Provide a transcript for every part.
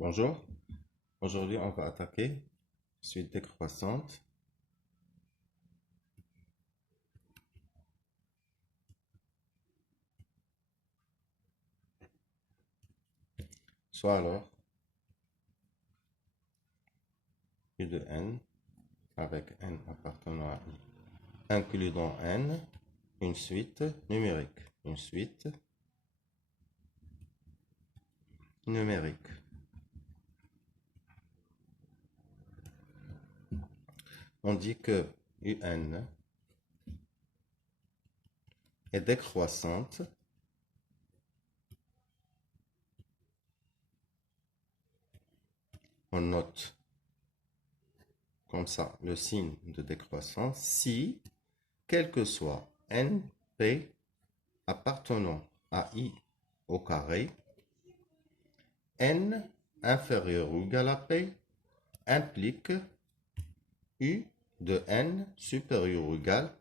Bonjour, aujourd'hui on va attaquer suite décroissante. Soit alors U de n avec n appartenant à i inclus dans n une suite numérique. Une suite numérique. On dit que un est décroissante on note comme ça le signe de décroissance si, quel que soit n, p appartenant à i au carré, n inférieur ou égal à p implique u de n supérieur ou égal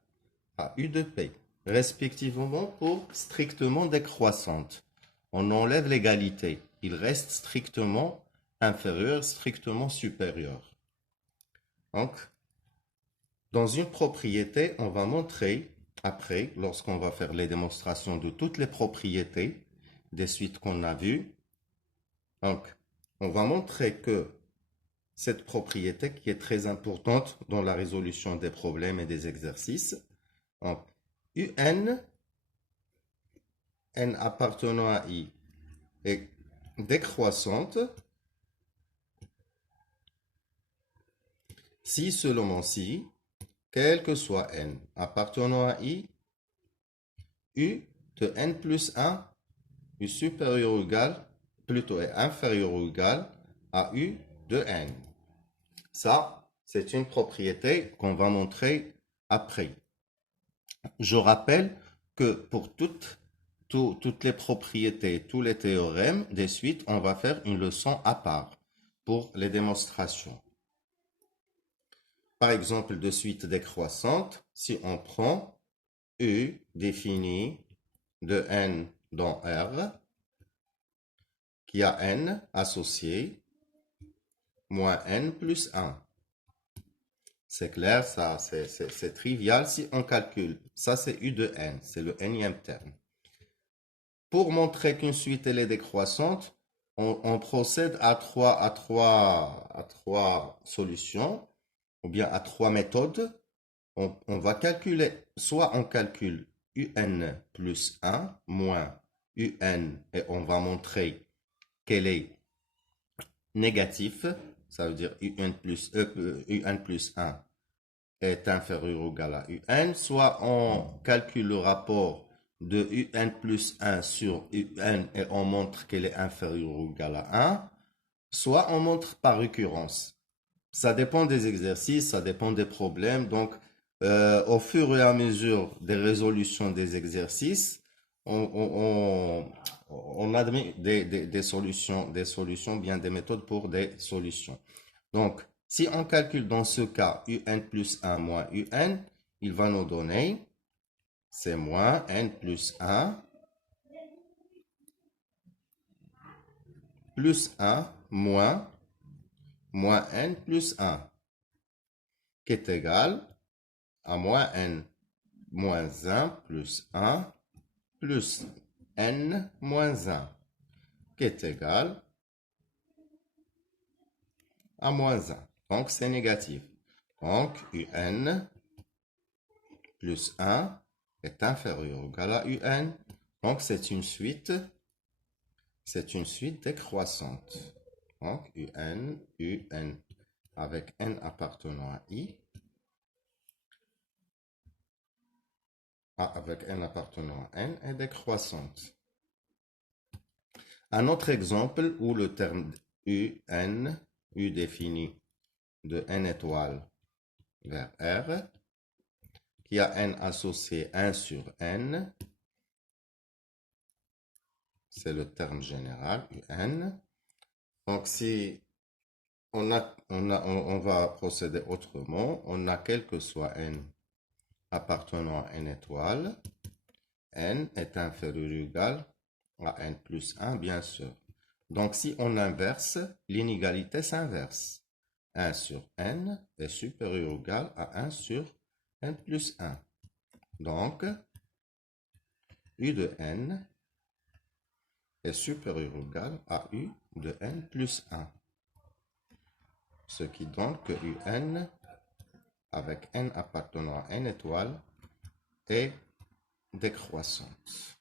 à u de p, respectivement pour strictement décroissante. On enlève l'égalité, il reste strictement inférieur, strictement supérieur. Donc, dans une propriété, on va montrer après, lorsqu'on va faire les démonstrations de toutes les propriétés des suites qu'on a vues, donc, on va montrer que cette propriété qui est très importante dans la résolution des problèmes et des exercices, donc, un, n appartenant à i, est décroissante si seulement si, quel que soit n appartenant à i, u de n plus 1 est supérieur ou égal, plutôt est inférieur ou égal à u de n. Ça, c'est une propriété qu'on va montrer après. Je rappelle que pour toutes les propriétés, tous les théorèmes des suites, on va faire une leçon à part pour les démonstrations. Par exemple, de suite décroissante, si on prend U défini de n dans R, qui a n associé, moins n plus 1. C'est clair, ça, c'est trivial si on calcule. Ça, c'est U de n, c'est le nème terme. Pour montrer qu'une suite elle est décroissante, on procède à trois solutions, ou bien à trois méthodes. On va calculer, soit on calcule un plus 1 moins un, et on va montrer qu'elle est négative, ça veut dire un plus 1 est inférieur ou égal à un, soit on calcule le rapport de un plus 1 sur un et on montre qu'elle est inférieure ou égale à 1, soit on montre par récurrence. Ça dépend des exercices, ça dépend des problèmes. Donc, au fur et à mesure des résolutions des exercices, on admet des solutions, bien des méthodes pour des solutions. Donc, si on calcule dans ce cas un plus 1 moins un, il va nous donner, c'est moins n plus 1 plus 1 moins n plus 1, qui est égal à moins n moins 1 plus 1 plus n moins 1, qui est égal à moins 1. Donc, c'est négatif. Donc, un plus 1 est inférieur ou égal à un. Donc, c'est une suite décroissante. Donc, un avec n appartenant à i, avec n appartenant à n est décroissante. Un autre exemple où le terme u défini de n étoile vers R, qui a n associé 1 sur n, c'est le terme général, un. Donc, si on va procéder autrement, on a quel que soit n appartenant à n étoile, n est inférieur ou égal à n plus 1, bien sûr. Donc, si on inverse, l'inégalité s'inverse. 1 sur n est supérieur ou égal à 1 sur n plus 1. Donc, u de n est supérieur ou égal à u de n plus 1. Ce qui donne que un avec n appartenant à n étoile est décroissante.